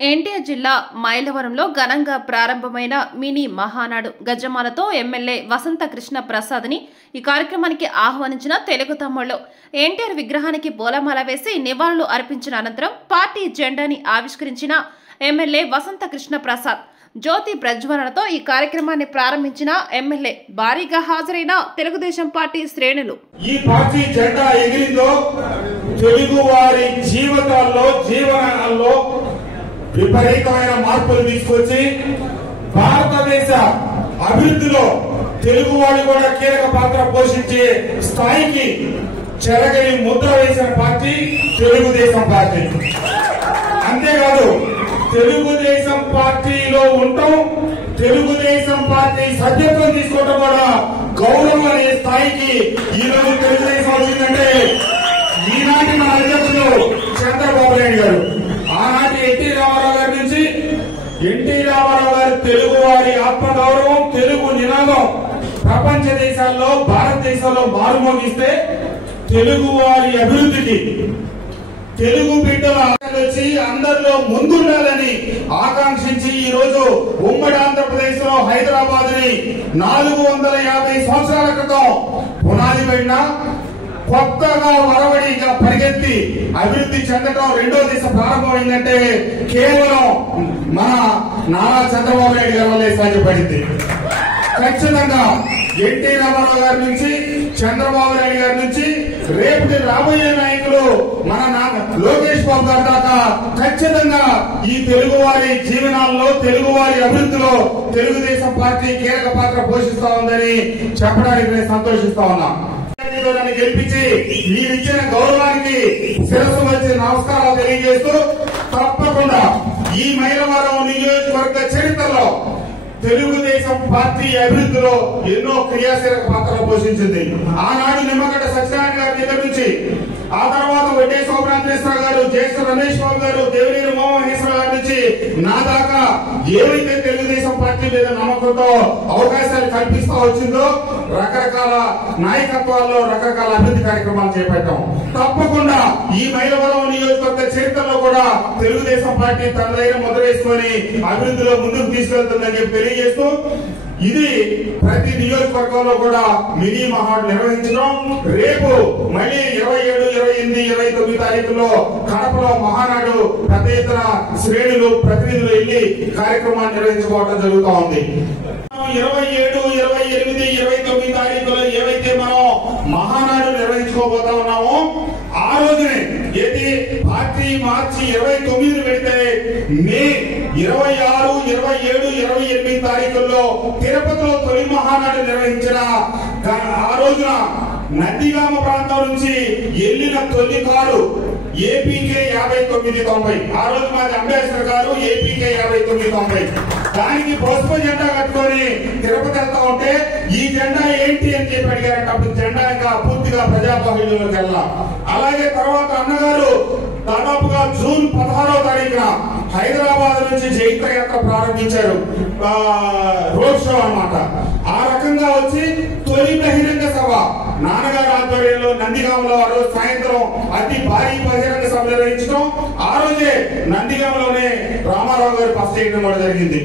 ఎన్టీఆర్ జిల్లా మైలవరంలో ఘనంగా ప్రారంభమైన మినీ మహానాడు గజమాలతో ఎమ్మెల్యే వసంత కృష్ణ ప్రసాద్ని ఈ కార్యక్రమానికి ఆహ్వానించిన తెలుగు తమ్ముళ్లు ఎన్టీఆర్ విగ్రహానికి పూలమాల వేసి నివాళులు అర్పించిన అనంతరం పార్టీ జెండాని ఆవిష్కరించిన ఎమ్మెల్యే వసంత కృష్ణ ప్రసాద్ జ్యోతి ప్రజ్వలనతో ఈ కార్యక్రమాన్ని ప్రారంభించిన ఎమ్మెల్యే భారీగా హాజరైన తెలుగుదేశం పార్టీ శ్రేణులు ఈ పార్టీ జెండా ఎగిరిందో తెలుగు వారి జీవనాల్లో విపరీతమైన మార్పులు తీసుకొచ్చి భారతదేశ అభివృద్ధిలో తెలుగు వాళ్ళు కూడా కీలక పాత్ర పోషించే స్థాయికి చెరగని ముద్ర వేసిన పార్టీ తెలుగుదేశం పార్టీ. అంతేకాదు తెలుగుదేశం పార్టీలో ఉంటాం, తెలుగుదేశం పార్టీ సభ్యత్వం తీసుకోవడం కూడా గౌరవం అనే స్థాయికి ఈ రోజు తెలుగుదేశం వచ్చిందంటే ఈనాటి మన అధ్యక్షులు చంద్రబాబు నాయుడు గారు, ఆనాటి ఎన్టీ రామారావు గారి నుంచి ఎన్టీ రామారావు గారి తెలుగు వారి ఆత్మగౌరవం, తెలుగు నినాదం ప్రపంచ దేశాల్లో భారతదేశంలో మారుమోగిస్తే తెలుగు వారి అభివృద్ధికి తెలుగు బిడ్డల వచ్చి అందరిలో ముందుండాలని ఆకాంక్షించి ఈ రోజు ఉమ్మడి ఆంధ్రప్రదేశ్ లో హైదరాబాద్ ని 450 సంవత్సరాల క్రితం పునాది పడిన కొత్తగా వరవడిగా పరిగెత్తి అభివృద్ధి చెందడం రెండో దిశ ప్రారంభమైందంటే కేవలం మన నారా చంద్రబాబు నాయుడు గారి వల్లే సాధ్యపడింది. ఖచ్చితంగా ఎన్టీ రామారావు గారి నుంచి, చంద్రబాబు నాయుడు గారి నుంచి రేపు రాబోయే నాయకులు మన లోకేష్ బాబు గారి దాకా ఖచ్చితంగా ఈ తెలుగు వారి జీవనాల్లో, తెలుగు వారి అభివృద్ధిలో తెలుగుదేశం పార్టీ కీలక పాత్ర పోషిస్తా ఉందని చెప్పడానికి నేను సంతోషిస్తా ఉన్నా. నన్ను గెలిపించి మీరిచ్చిన గౌరవానికి శిరస్సు వచ్చి నమస్కారాలు తెలియజేస్తూ తప్పకుండా ఈ మైలవరం నియోజకవర్గ చరిత్రలో తెలుగుదేశం పార్టీ అభివృద్ధిలో ఎన్నో క్రియాశీలక పాత్ర పోషించింది. ఆనాడు నిమ్మగడ్డ సత్యనారాయణ గారి దగ్గర నుంచి, ఆ తర్వాత వడ్డే శోభనాథేశ్వర గారు, జ్యేష్ఠ రమేష్ బాబు గారు, దేవినేని మోహేశ్వర గారి నుంచి నా దాకా ఏవైతే తెలుగుదేశం పార్టీ మీద నమ్మకంతో అవకాశాలు కల్పిస్తూ వచ్చిందో రకరకాల నాయకత్వాల్లో రకరకాల అభివృద్ధి కార్యక్రమాలు చేపట్టాం. తప్పకుండా ఈ మైలవరం నియోజకవర్గ చరిత్రలో కూడా తెలుగుదేశం పార్టీ తన దగ్గర ముద్ర వేసుకొని అభివృద్ధిలో ముందుకు తీసుకెళ్తుందని చెప్పి తెలియజేస్తూ ఇది ప్రతి నియోజకవర్గంలో కూడా మినీ మహాడు నిర్వహించడం, రేపు మళ్ళీ 27, 28, 29 తారీఖుల్లో కడపలో మహానాడు పెద్ద ఎత్తున శ్రేణులు ప్రతినిధులు వెళ్లి కార్యక్రమాన్ని నిర్వహించుకోవడం జరుగుతూ ఉంది. 27, 28, 29 తారీఖులో ఏవైతే మనం మహానాడు నిర్వహించుకోబోతా ఉన్నామో ఆ రోజునే ఏది పార్టీ మార్చి 29 పెడితే మే 26, 27, 28 తారీఖుల్లో తిరుపతిలో తొలి మహానాడు నిర్వహించిన ఆ రోజున నందిగామ ప్రాంతం నుంచి వెళ్లిన తొలి కారు ఏపీకే 5990. ఆ రోజు మాది అంబేద్కర్ గారు ఏపీకే 5990. దానికి పసుపు జెండా కట్టుకొని తిరుపతి వెళ్తా ఉంటే ఈ జెండా ఏంటి అని చెప్పి అడిగారంటే అప్పుడు జెండా ఇంకా పూర్తిగా ప్రజాబాహుల్యంలోకి వెళ్ళా. అలాగే తర్వాత అన్నగారు దాదాపుగా జూన్ 16వ తారీఖున హైదరాబాద్ నుంచి జైత్ర యాత్ర ప్రారంభించారు, రోడ్ షో అన్నమాట. ఆ రకంగా వచ్చి తొలి బహిరంగ సభ నాన్నగారి ఆధ్వర్యంలో నందిగామలో ఆ రోజు సాయంత్రం అతి భారీ బహిరంగ సభ నిర్వహించడం, ఆ రోజే నందిగామలోనే రామారావు గారు ఫస్ట్ చేయడం కూడా జరిగింది.